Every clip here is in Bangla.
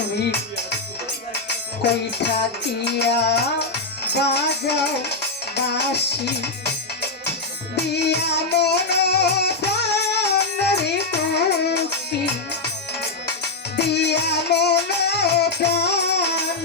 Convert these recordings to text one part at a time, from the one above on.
তুমি কই থাকিয়া বাজাও বাসি দিয়া মন প্রাণী দিয়া মন প্রাণ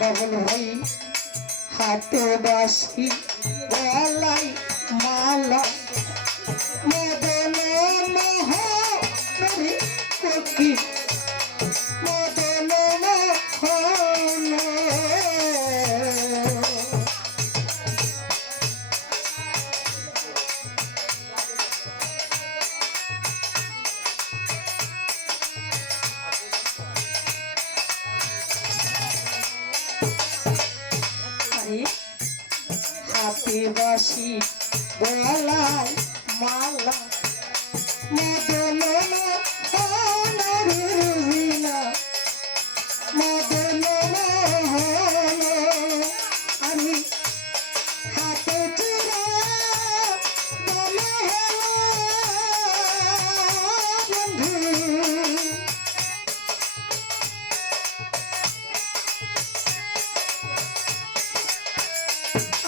বাবুল হই হাতে বাসি গলাই মালা। আরে হাতে বাসি গলায় মালা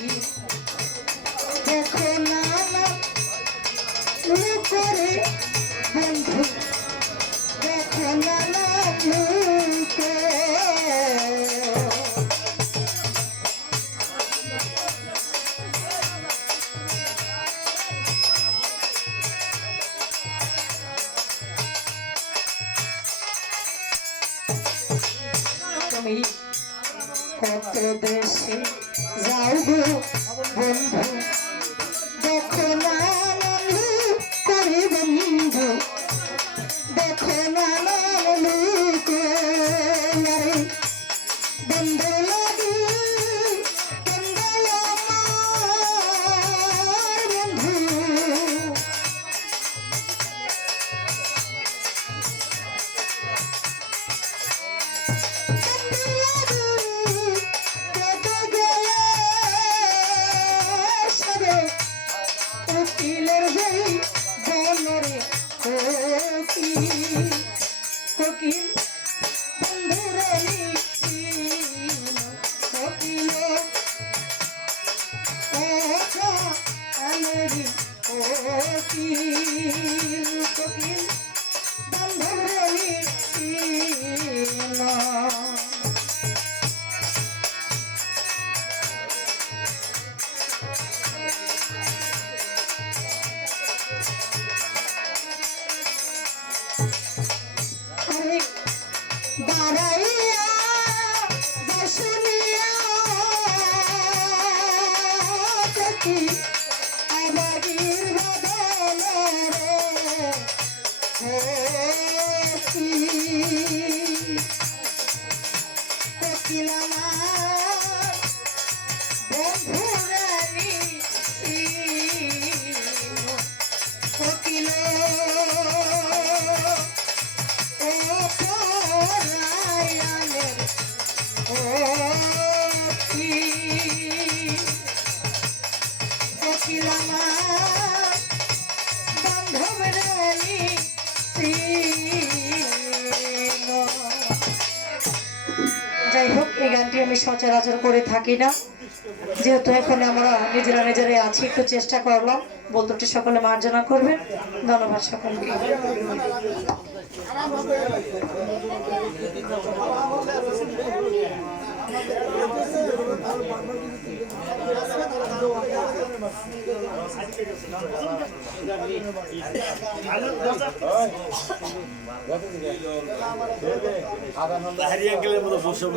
পক্ষী দেখো না করে বন্ধু দেখো না লুকে তুমি কত দেশে যাও গো বন্ধু। da da da da যাই হোক এই গানটি আমি সচরাচর করে থাকি না যেহেতু এখন আমরা নিজেরা নিজেরাই আছি একটু চেষ্টা করলাম বলতুটি সকলে মার্জনা করবেন ধন্যবাদ সকলকে হারিয়ে গেলে মতো বসে